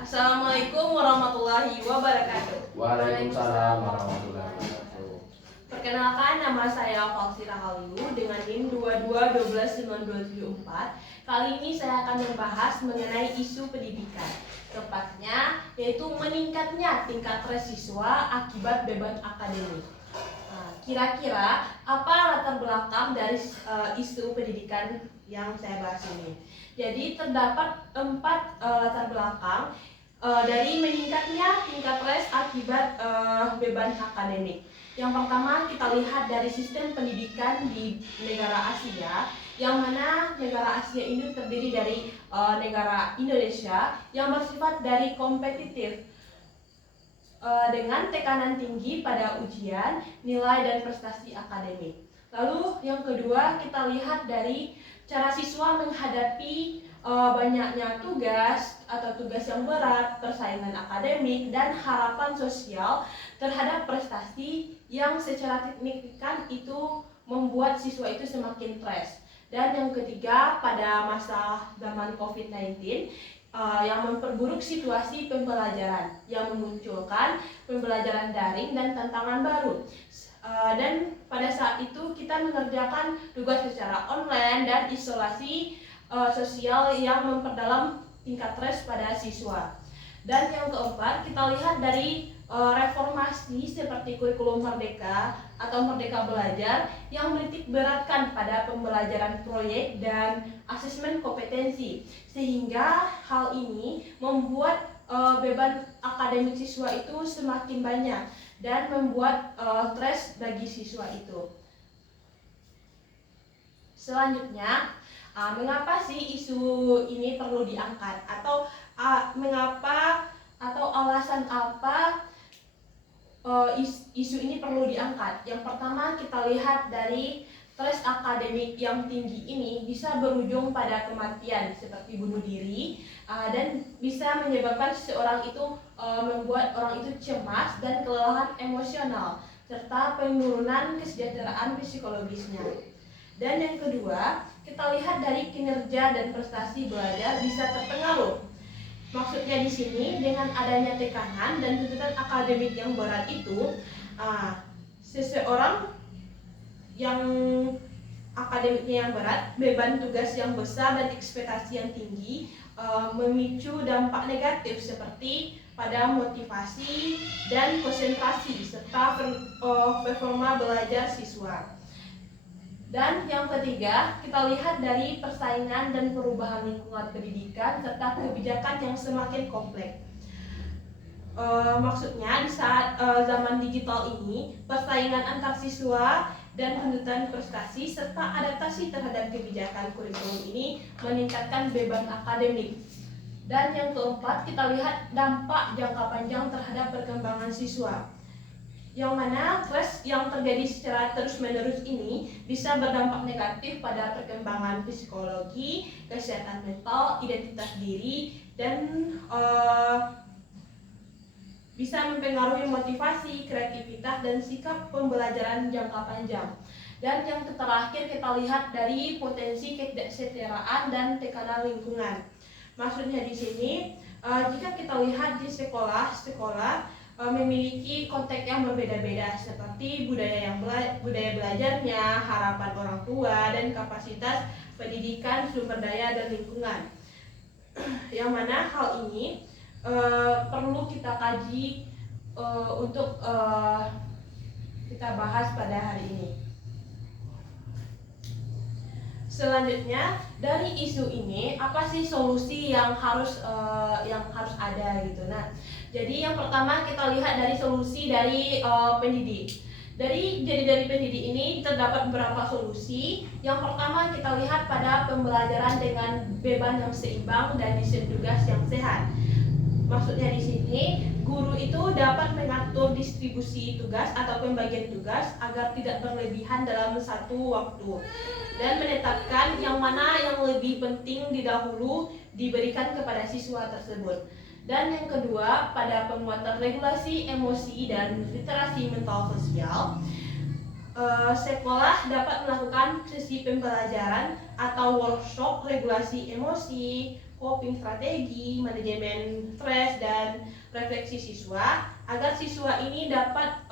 Assalamualaikum warahmatullahi wabarakatuh. Waalaikumsalam warahmatullahi wabarakatuh. Perkenalkan, nama saya Falsira Halilu dengan NIM 22129274. Kali ini saya akan membahas mengenai isu pendidikan, tepatnya yaitu meningkatnya tingkat stres siswa akibat beban akademik. Kira-kira apa latar belakang dari isu pendidikan yang saya bahas ini? Jadi terdapat 4 latar belakang dari meningkatnya tingkat stres akibat beban akademik. Yang pertama, kita lihat dari sistem pendidikan di negara Asia, yang mana negara Asia ini terdiri dari negara Indonesia yang bersifat dari kompetitif dengan tekanan tinggi pada ujian, nilai, dan prestasi akademik. Lalu yang kedua, kita lihat dari cara siswa menghadapi banyaknya tugas atau tugas yang berat, persaingan akademik, dan harapan sosial terhadap prestasi yang secara signifikan itu membuat siswa itu semakin stres. Dan yang ketiga, pada masa zaman COVID-19 yang memperburuk situasi pembelajaran, yang memunculkan pembelajaran daring dan tantangan baru. Dan pada saat itu kita mengerjakan tugas secara online dan isolasi sosial yang memperdalam tingkat stres pada siswa. Dan yang keempat, kita lihat dari reformasi seperti kurikulum Merdeka atau Merdeka Belajar yang menitik beratkan pada pembelajaran proyek dan asesmen kompetensi, sehingga hal ini membuat beban akademik siswa itu semakin banyak dan membuat stres bagi siswa itu. Selanjutnya, mengapa sih isu ini perlu diangkat, atau mengapa atau alasan apa isu ini perlu diangkat? Yang pertama, kita lihat dari stres akademik yang tinggi ini bisa berujung pada kematian seperti bunuh diri, dan bisa menyebabkan seseorang itu membuat orang itu cemas dan kelelahan emosional serta penurunan kesejahteraan psikologisnya. Dan yang kedua, kita lihat dari kinerja dan prestasi belajar bisa terpengaruh. Maksudnya di sini, dengan adanya tekanan dan tuntutan akademik yang berat itu, seseorang yang akademiknya yang berat, beban tugas yang besar, dan ekspektasi yang tinggi memicu dampak negatif seperti pada motivasi dan konsentrasi serta performa belajar siswa. Dan yang ketiga, kita lihat dari persaingan dan perubahan lingkungan pendidikan serta kebijakan yang semakin kompleks. Maksudnya di saat zaman digital ini, persaingan antar siswa dan tuntutan prestasi serta adaptasi terhadap kebijakan kurikulum ini meningkatkan beban akademik. Dan yang keempat, kita lihat dampak jangka panjang terhadap perkembangan siswa, yang mana stres yang terjadi secara terus-menerus ini bisa berdampak negatif pada perkembangan psikologi, kesehatan mental, identitas diri, dan bisa mempengaruhi motivasi, kreativitas, dan sikap pembelajaran jangka panjang. Dan yang terakhir, kita lihat dari potensi ketidaksetaraan dan tekanan lingkungan. Maksudnya di sini, jika kita lihat di sekolah memiliki konteks yang berbeda-beda seperti budaya belajarnya, harapan orang tua, dan kapasitas pendidikan, sumber daya, dan lingkungan. Yang mana hal ini perlu kita kaji untuk kita bahas pada hari ini. Selanjutnya, dari isu ini apa sih solusi yang harus ada gitu. Nah, jadi yang pertama kita lihat dari solusi dari pendidik. Dari pendidik ini terdapat beberapa solusi. Yang pertama, kita lihat pada pembelajaran dengan beban yang seimbang dan desain tugas yang sehat. Maksudnya di sini, guru itu dapat mengatur distribusi tugas atau pembagian tugas agar tidak berlebihan dalam satu waktu, dan menetapkan yang mana yang lebih penting didahulu diberikan kepada siswa tersebut. Dan yang kedua, pada penguatan regulasi emosi dan literasi mental sosial, sekolah dapat melakukan sesi pembelajaran atau workshop regulasi emosi, coping strategi, manajemen stres, dan refleksi siswa agar siswa ini dapat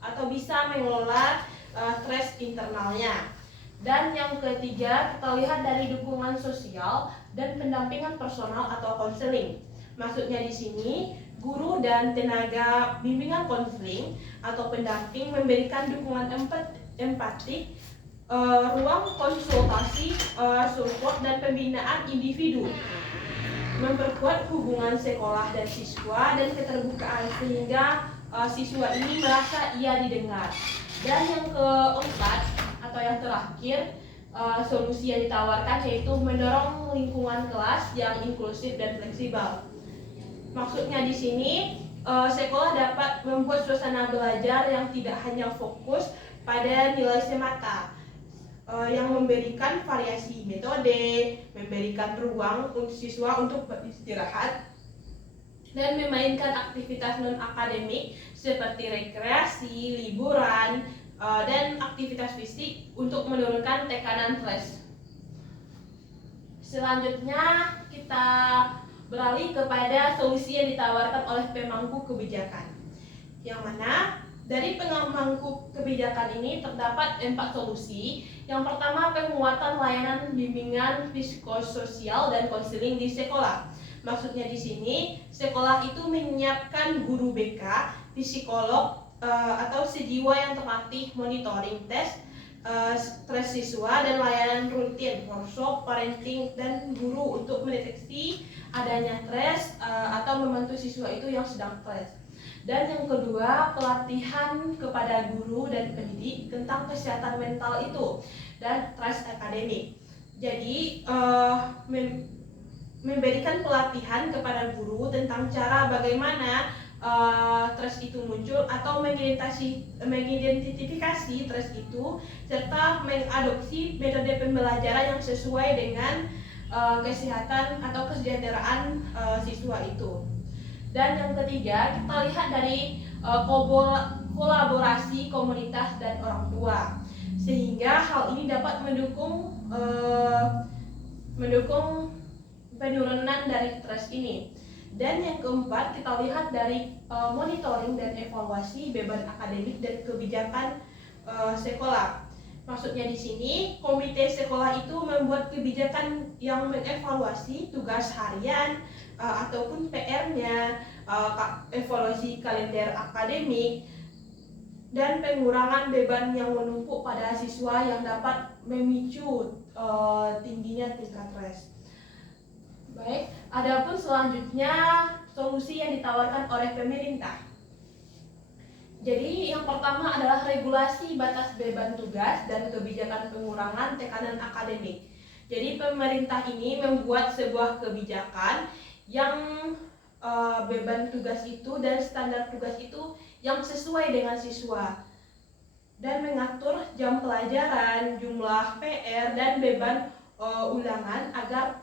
atau bisa mengelola stres internalnya. Dan yang ketiga, kita lihat dari dukungan sosial dan pendampingan personal atau konseling. Maksudnya di sini, guru dan tenaga bimbingan konseling atau pendamping memberikan dukungan empatik, ruang konsultasi, support dan pembinaan individu, memperkuat hubungan sekolah dan siswa dan keterbukaan sehingga siswa ini merasa ia didengar. Dan yang keempat atau yang terakhir, solusi yang ditawarkan yaitu mendorong lingkungan kelas yang inklusif dan fleksibel. Maksudnya di sini, sekolah dapat membuat suasana belajar yang tidak hanya fokus pada nilai semata, yang memberikan variasi metode, memberikan ruang untuk siswa untuk beristirahat, dan memainkan aktivitas non-akademik seperti rekreasi, liburan, dan aktivitas fisik untuk menurunkan tekanan stres. Selanjutnya kita beralih kepada solusi yang ditawarkan oleh pemangku kebijakan, yang mana dari pemangku kebijakan ini terdapat 4 solusi. Yang pertama, penguatan layanan bimbingan psikososial dan konseling di sekolah. Maksudnya di sini, sekolah itu menyiapkan guru BK, psikolog, atau sejiwa yang terlatih monitoring tes, stres siswa, dan layanan rutin, workshop, parenting, dan guru untuk mendeteksi adanya stres atau membantu siswa itu yang sedang stres. Dan yang kedua, pelatihan kepada guru dan pendidik tentang kesehatan mental itu dan stres akademik. Jadi memberikan pelatihan kepada guru tentang cara bagaimana stres itu muncul atau mengidentifikasi stres itu, serta mengadopsi metode pembelajaran yang sesuai dengan kesehatan atau kesejahteraan siswa itu. Dan yang ketiga, kita lihat dari kolaborasi komunitas dan orang tua, sehingga hal ini dapat mendukung penurunan dari stres ini. Dan yang keempat, kita lihat dari monitoring dan evaluasi beban akademik dan kebijakan sekolah. Maksudnya di sini, komite sekolah itu membuat kebijakan yang mengevaluasi tugas harian ataupun PR-nya, evaluasi kalender akademik, dan pengurangan beban yang menumpuk pada siswa yang dapat memicu tingginya tingkat stres. Baik, adapun selanjutnya solusi yang ditawarkan oleh pemerintah. Jadi yang pertama adalah regulasi batas beban tugas dan kebijakan pengurangan tekanan akademik. Jadi pemerintah ini membuat sebuah kebijakan yang beban tugas itu dan standar tugas itu yang sesuai dengan siswa, dan mengatur jam pelajaran, jumlah PR, dan beban ulangan agar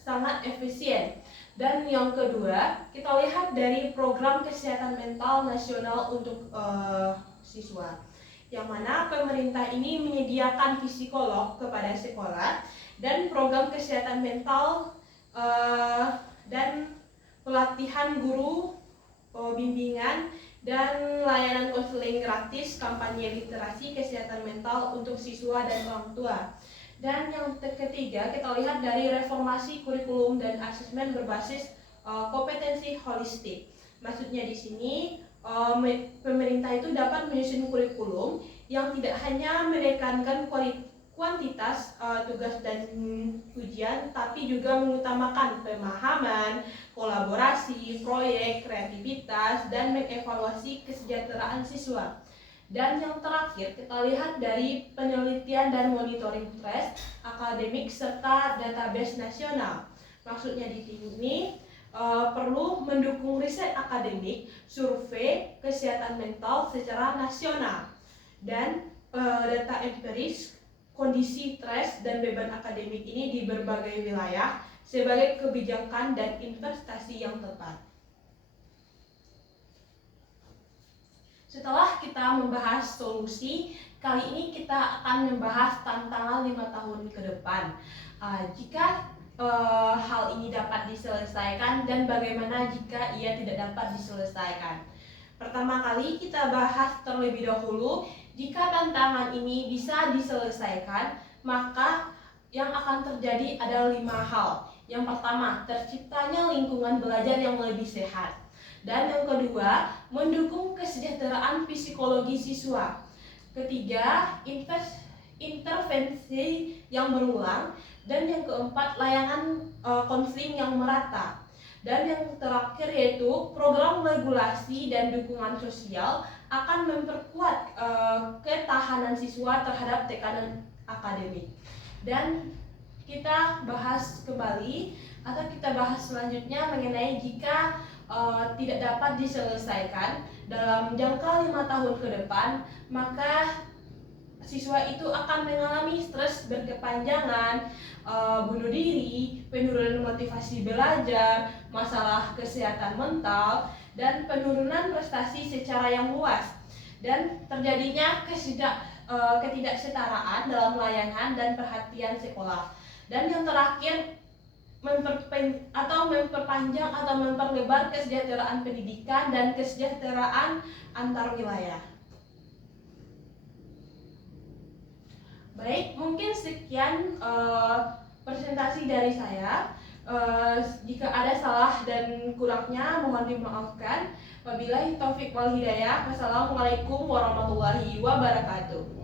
sangat efisien. Dan yang kedua, kita lihat dari program kesehatan mental nasional untuk siswa, yang mana pemerintah ini menyediakan psikolog kepada sekolah, dan program kesehatan mental dan pelatihan guru, bimbingan, dan layanan konseling gratis, kampanye literasi kesehatan mental untuk siswa dan orang tua. Dan yang ketiga, kita lihat dari reformasi kurikulum dan asesmen berbasis kompetensi holistik. Maksudnya di sini, pemerintah itu dapat menyusun kurikulum yang tidak hanya menekankan kuantitas tugas dan ujian, tapi juga mengutamakan pemahaman, kolaborasi, proyek, kreativitas, dan mengevaluasi kesejahteraan siswa. Dan yang terakhir, kita lihat dari penelitian dan monitoring stres akademik serta database nasional. Maksudnya di sini perlu mendukung riset akademik, survei kesehatan mental secara nasional, dan data empiris kondisi stres dan beban akademik ini di berbagai wilayah sebagai kebijakan dan investasi yang tepat. Setelah kita membahas solusi, kali ini kita akan membahas tantangan 5 tahun ke depan. Jika hal ini dapat diselesaikan dan bagaimana jika ia tidak dapat diselesaikan. Pertama kali kita bahas terlebih dahulu, jika tantangan ini bisa diselesaikan, maka yang akan terjadi adalah 5 hal. Yang pertama, terciptanya lingkungan belajar yang lebih sehat. Dan yang kedua, mendukung kesejahteraan psikologi siswa. Ketiga, intervensi yang berulang. Dan yang keempat, layanan konseling yang merata. Dan yang terakhir yaitu program regulasi dan dukungan sosial akan memperkuat ketahanan siswa terhadap tekanan akademik. Dan kita bahas kembali atau kita bahas selanjutnya mengenai jika tidak dapat diselesaikan dalam jangka 5 tahun ke depan, maka siswa itu akan mengalami stres berkepanjangan, bunuh diri, penurunan motivasi belajar, masalah kesehatan mental, dan penurunan prestasi secara yang luas, dan terjadinya ketidaksetaraan dalam layanan dan perhatian sekolah. Dan yang terakhir, memperpanjang atau memperlebar kesejahteraan pendidikan dan kesejahteraan antar wilayah. Baik, mungkin sekian presentasi dari saya. Jika ada salah dan kurangnya mohon dimaafkan. Wabillahi taufik wal hidayah. Wassalamualaikum warahmatullahi wabarakatuh.